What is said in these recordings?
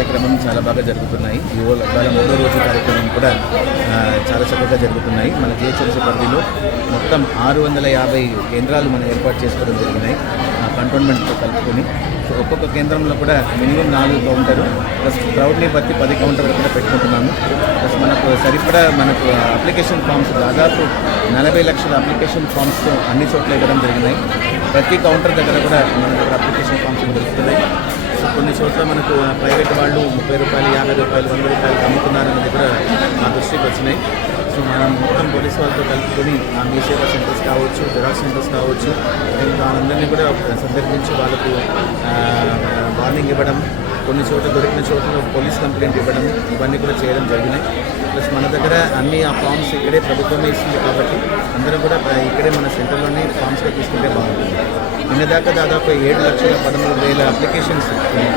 కార్యక్రమం చాలా బాగా జరుగుతున్నాయి. ఇవాళ మూడో రోజు కార్యక్రమం కూడా చాలా చక్కగా జరుగుతున్నాయి. మన జిహెచ్ఎంసీ పరిధిలో మొత్తం ఆరు వందల యాభై కేంద్రాలు మనం ఏర్పాటు చేసుకోవడం జరిగినాయి. కంటోన్మెంట్తో కలుపుకొని. సో ఒక్కొక్క కేంద్రంలో కూడా మినిమం నాలుగు కౌంటరు ప్లస్ క్రౌడ్ని బట్టి పది కౌంటర్లు కూడా పెట్టుకుంటున్నాము. ప్లస్ మనకు సరిపడా మనకు అప్లికేషన్ ఫామ్స్ దాదాపు నలభై లక్షల అప్లికేషన్ ఫామ్స్ అన్ని చోట్ల ఇవ్వడం జరిగినాయి. ప్రతి కౌంటర్ దగ్గర కూడా మన అప్లికేషన్ ఫామ్స్ దొరుకుతున్నాయి. సో కొన్ని చోట్ల మనకు ప్రైవేట్ వాళ్ళు ముప్పై రూపాయలు యాభై రూపాయలు వంద రూపాయలు అమ్ముతున్నారని దగ్గర మా దృష్టికి వచ్చినాయి. సో మనం మొత్తం పోలీస్ వాళ్ళతో కలుపుకొని ఆ మీ సేవా సెంటర్స్ కావచ్చు జెరాక్స్ సెంటర్స్ కావచ్చు ఇంకా వాళ్ళందరినీ కూడా సందర్శించి వాళ్ళకు వార్నింగ్ ఇవ్వడం కొన్ని చోట్ల దొరికిన చోట్ల పోలీస్ కంప్లైంట్ ఇవ్వడం ఇవన్నీ కూడా చేయడం జరిగినాయి. ప్లస్ మన దగ్గర అన్ని ఆ ఫామ్స్ ఇక్కడే ప్రభుత్వమే ఇస్తుంది కాబట్టి అందరం కూడా ఇక్కడే మన సెంటర్లోనే ఫామ్స్గా తీసుకుంటే బాగుంటుంది. నిన్న దాకా దాదాపు ఏడు లక్షల పదమూడు వేల అప్లికేషన్స్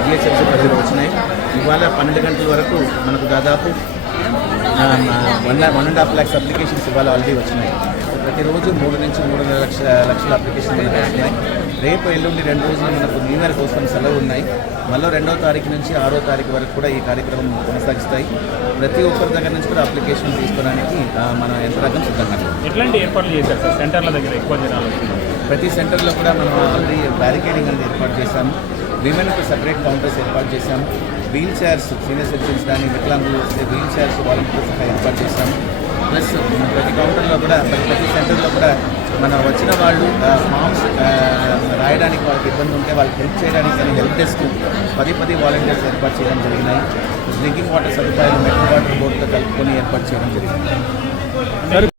జిహెచ్ఎంసీ పరిధిలో వచ్చినాయి. ఇవాళ పన్నెండు గంటల వరకు మనకు దాదాపు one one and half lakhs applications ఇవాళ ఆల్రెడీ వచ్చినాయి. ప్రతిరోజు మూడు నుంచి మూడున్నర లక్షల లక్షల అప్లికేషన్ మనకు వస్తున్నాయి. రేపు ఎల్లుండి రెండు రోజులు మనకు న్యూ ఇయర్ కోసం సెలవు ఉన్నాయి. మళ్ళీ రెండో తారీఖు నుంచి ఆరో తారీఖు వరకు కూడా ఈ కార్యక్రమం కొనసాగిస్తాయి. ప్రతి ఒక్కరి దగ్గర నుంచి కూడా అప్లికేషన్ తీసుకోవడానికి మన యంత్రాంగం సిద్ధంగా ఎట్లాంటి ఏర్పాట్లు చేశారు సార్? సెంటర్ల దగ్గర ఎక్కువ జనాలు వస్తున్నారు. ప్రతి సెంటర్లో కూడా మనం ఆల్రెడీ బ్యారికేడింగ్ అనేది ఏర్పాటు చేశాము. విమెన్కి సపరేట్ కౌంటర్స్ ఏర్పాటు చేశాము. వీల్ చైర్స్ సీనియర్ సిటిజన్స్ కానీ వికలాంగులు వస్తే వీల్ చైర్స్ వాలంటీర్స్ సహా ఏర్పాటు చేశాము. ప్లస్ ప్రతి కౌంటర్లో కూడా ప్రతి ప్రతి సెంటర్లో కూడా మన వచ్చిన వాళ్ళు ఫామ్స్ రాయడానికి వాళ్ళకి ఇబ్బంది ఉంటే వాళ్ళకి హెల్ప్ చేయడానికి కానీ హెల్ప్ డెస్క్ పది పది వాలంటీర్స్ ఏర్పాటు చేయడం జరిగినాయి. డ్రింకింగ్ వాటర్ సదుపాయాలు మెట్రో వాటర్ బోర్డుతో కలుపుకొని ఏర్పాటు చేయడం జరిగింది.